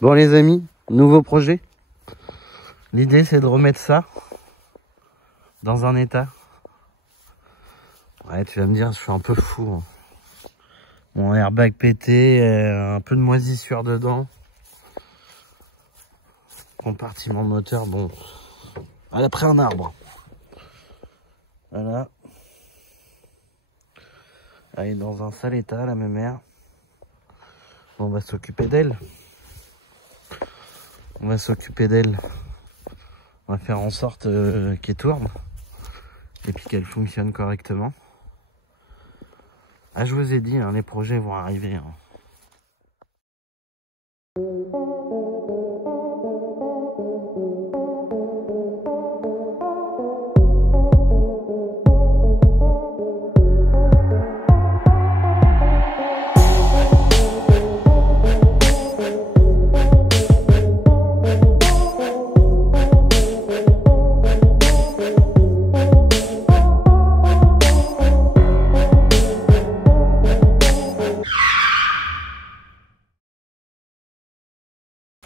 Bon les amis, nouveau projet. L'idée c'est de remettre ça dans un état. Ouais, tu vas me dire, je suis un peu fou. Hein. Mon airbag pété, un peu de moisissure dedans. Compartiment moteur, bon. Elle a pris un arbre. Voilà. Elle est dans un sale état, la mémère. Bon, on va s'occuper d'elle. On va s'occuper d'elle. On va faire en sorte qu'elle tourne. Et puis qu'elle fonctionne correctement. Ah, je vous ai dit, hein, les projets vont arriver. Hein.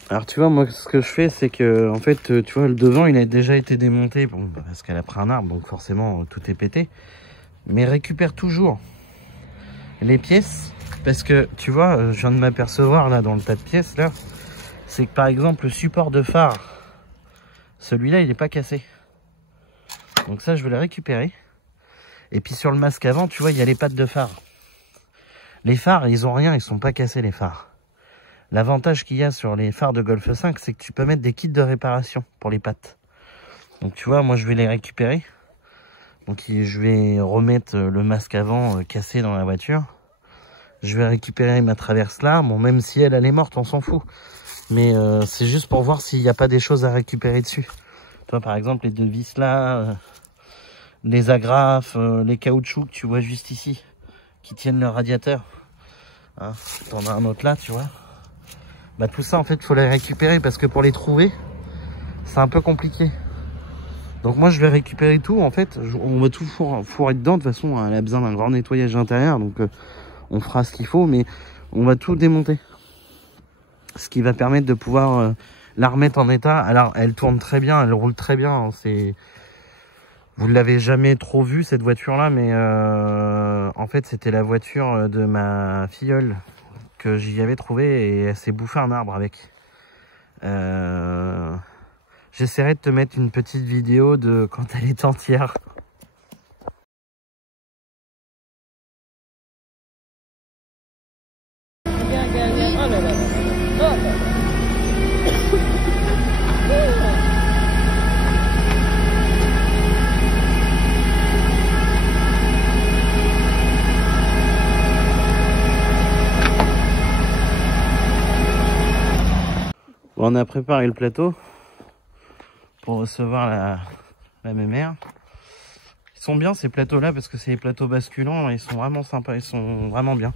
Alors tu vois, moi ce que je fais c'est que en fait tu vois le devant il a déjà été démonté, bon, parce qu'elle a pris un arbre donc forcément tout est pété, mais récupère toujours les pièces parce que tu vois je viens de m'apercevoir là dans le tas de pièces là, c'est que par exemple le support de phare, celui-là il n'est pas cassé, donc ça je vais le récupérer. Et puis sur le masque avant tu vois il y a les pattes de phare, les phares ils ont rien, ils sont pas cassés les phares. L'avantage qu'il y a sur les phares de Golf 5, c'est que tu peux mettre des kits de réparation pour les pattes. Donc tu vois, moi je vais les récupérer. Donc je vais remettre le masque avant cassé dans la voiture. Je vais récupérer ma traverse là. Bon, même si elle est morte, on s'en fout. Mais c'est juste pour voir s'il n'y a pas des choses à récupérer dessus. Toi par exemple, les deux vis là, les agrafes, les caoutchoucs que tu vois juste ici, qui tiennent le radiateur. Hein, t'en as un autre là, tu vois. Bah tout ça en fait il faut les récupérer parce que pour les trouver c'est un peu compliqué. Donc moi je vais récupérer tout en fait, on va tout fourrer dedans. De toute façon elle a besoin d'un grand nettoyage intérieur, donc on fera ce qu'il faut, mais on va tout démonter. Ce qui va permettre de pouvoir la remettre en état. Alors elle tourne très bien, elle roule très bien, hein. Vous ne l'avez jamais trop vue cette voiture là, mais en fait c'était la voiture de ma filleule que j'y avais trouvé et elle s'est bouffé un arbre avec. J'essaierai de te mettre une petite vidéo de quand elle est entière. Bon, on a préparé le plateau pour recevoir la mémère. Ils sont bien ces plateaux là parce que c'est des plateaux basculants, ils sont vraiment sympas, ils sont vraiment bien.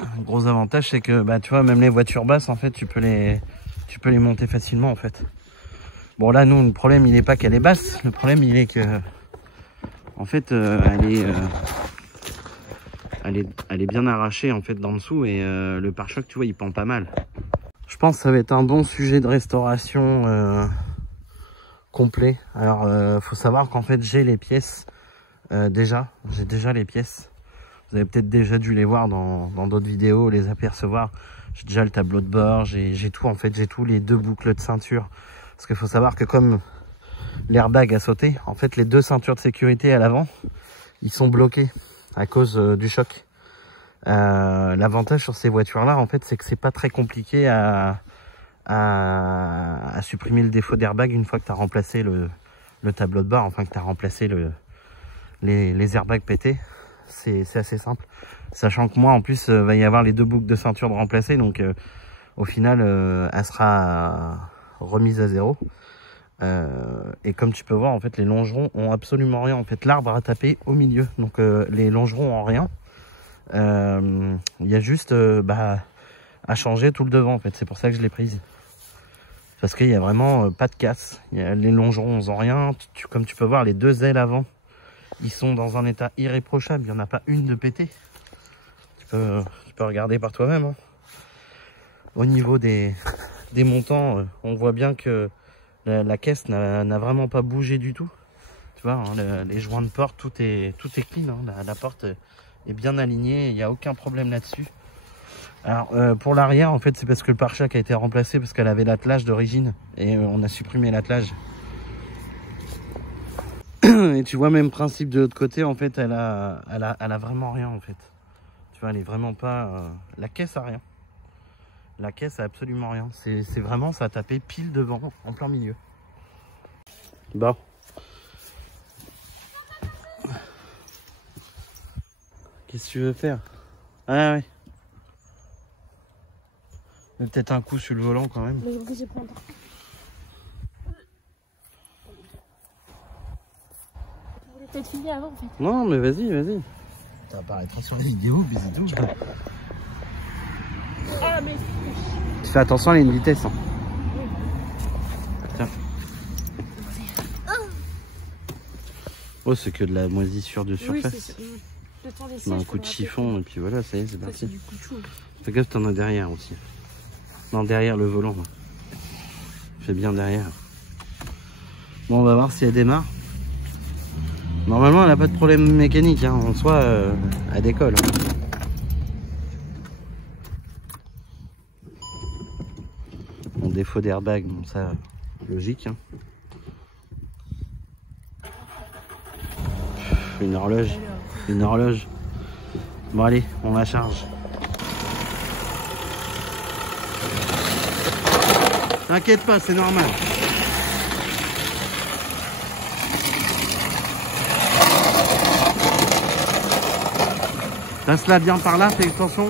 Un gros avantage c'est que bah tu vois, même les voitures basses en fait tu peux les monter facilement en fait. Bon là nous le problème il n'est pas qu'elle est basse, le problème il est que en fait elle est bien arrachée en fait d'en dessous et le pare-choc tu vois il pend pas mal. Je pense que ça va être un bon sujet de restauration complet. Alors faut savoir qu'en fait j'ai les pièces j'ai déjà les pièces. Vous avez peut-être déjà dû les voir dans d'autres vidéos, les apercevoir. J'ai déjà le tableau de bord, j'ai tout en fait, j'ai tous les deux boucles de ceinture. Parce qu'il faut savoir que comme l'airbag a sauté, en fait les deux ceintures de sécurité à l'avant, ils sont bloqués à cause du choc. L'avantage sur ces voitures là en fait c'est que c'est pas très compliqué à supprimer le défaut d'airbag une fois que tu as remplacé le tableau de bord, enfin que tu as remplacé les airbags pétés. C'est assez simple, sachant que moi en plus va y avoir les deux boucles de ceinture de remplacer, donc au final elle sera remise à zéro. Et comme tu peux voir en fait les longerons ont absolument rien, en fait l'arbre a tapé au milieu, donc les longerons ont rien. Il y a juste à changer tout le devant en fait, c'est pour ça que je l'ai prise, parce qu'il y a vraiment pas de casse. Les longerons ont rien, comme tu peux voir les deux ailes avant ils sont dans un état irréprochable, il n'y en a pas une de pétée. Tu peux regarder par toi-même hein. au niveau des montants, on voit bien que la caisse n'a vraiment pas bougé du tout. Tu vois, hein, les joints de porte, tout est clean. Hein. La porte est bien alignée, il n'y a aucun problème là-dessus. Alors pour l'arrière, en fait, c'est parce que le pare-choc a été remplacé parce qu'elle avait l'attelage d'origine et on a supprimé l'attelage. Et tu vois, même principe de l'autre côté, en fait, elle a vraiment rien, en fait. Tu vois, elle est vraiment pas... La caisse a rien. La caisse a absolument rien. C'est vraiment, ça a tapé pile devant, en plein milieu. Bon. Qu'est-ce que tu veux faire? Ah ouais. Peut-être un coup sur le volant quand même. Peut-être filmé avant en fait. Non mais vas-y, vas-y. Ça apparaîtra sur les vidéos, bisous. Ah mais... Tu fais attention, il y a une vitesse. Hein. Tiens. Oh, c'est que de la moisissure de surface. Oui, c'est un coup de chiffon et puis voilà, ça y est, c'est parti. Du coup, fais gaffe, t'en as derrière aussi. Non, derrière le volant. Fais bien derrière. Bon, on va voir si elle démarre. Normalement, elle n'a pas de problème mécanique. Hein. En soi, elle décolle. Hein. Bon, défaut d'airbag, bon, ça, logique. Hein. Une horloge. Une horloge. Bon, allez, on la charge. T'inquiète pas, c'est normal. Passe-la bien par là, fais attention.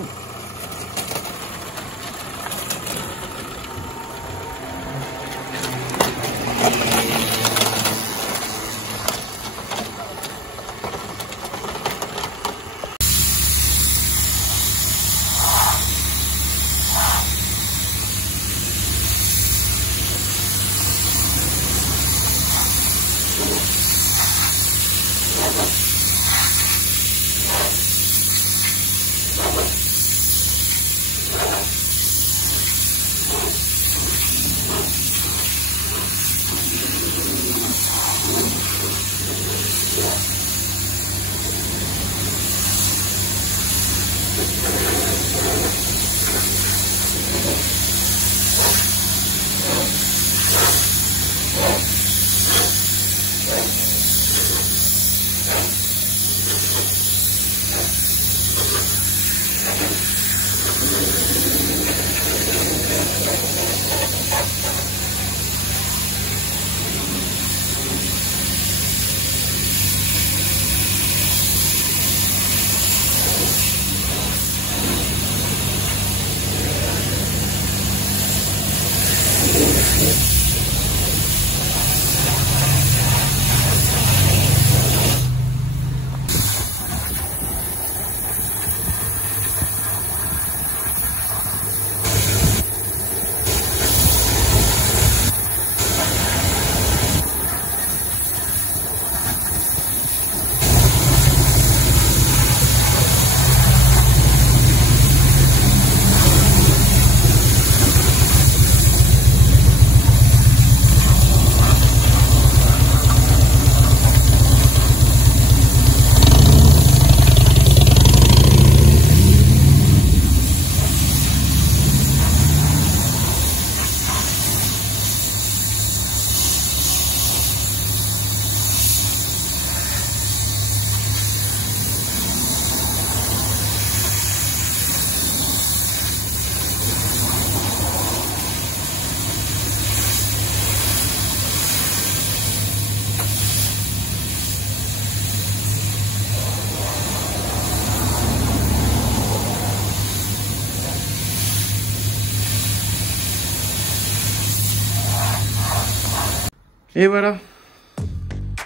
Et voilà.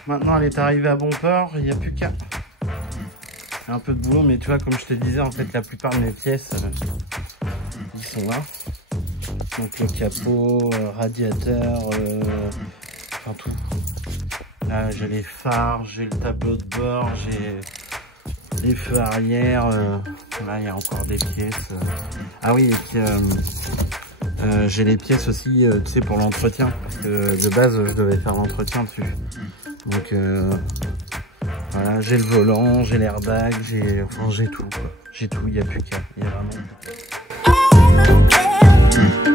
Maintenant, elle est arrivée à bon port. Il n'y a plus qu'à. Un peu de boulot, mais tu vois, comme je te disais, en fait, la plupart de mes pièces, ils sont là. Donc le capot, radiateur, enfin tout. Là, j'ai les phares, j'ai le tableau de bord, j'ai les feux arrière. Là, il y a encore des pièces. Ah oui, et puis j'ai les pièces aussi, tu sais, pour l'entretien. Parce que de base, je devais faire l'entretien dessus. Donc, voilà, j'ai le volant, j'ai l'airbag, j'ai tout. J'ai tout, il n'y a plus qu'à. Il y a vraiment tout.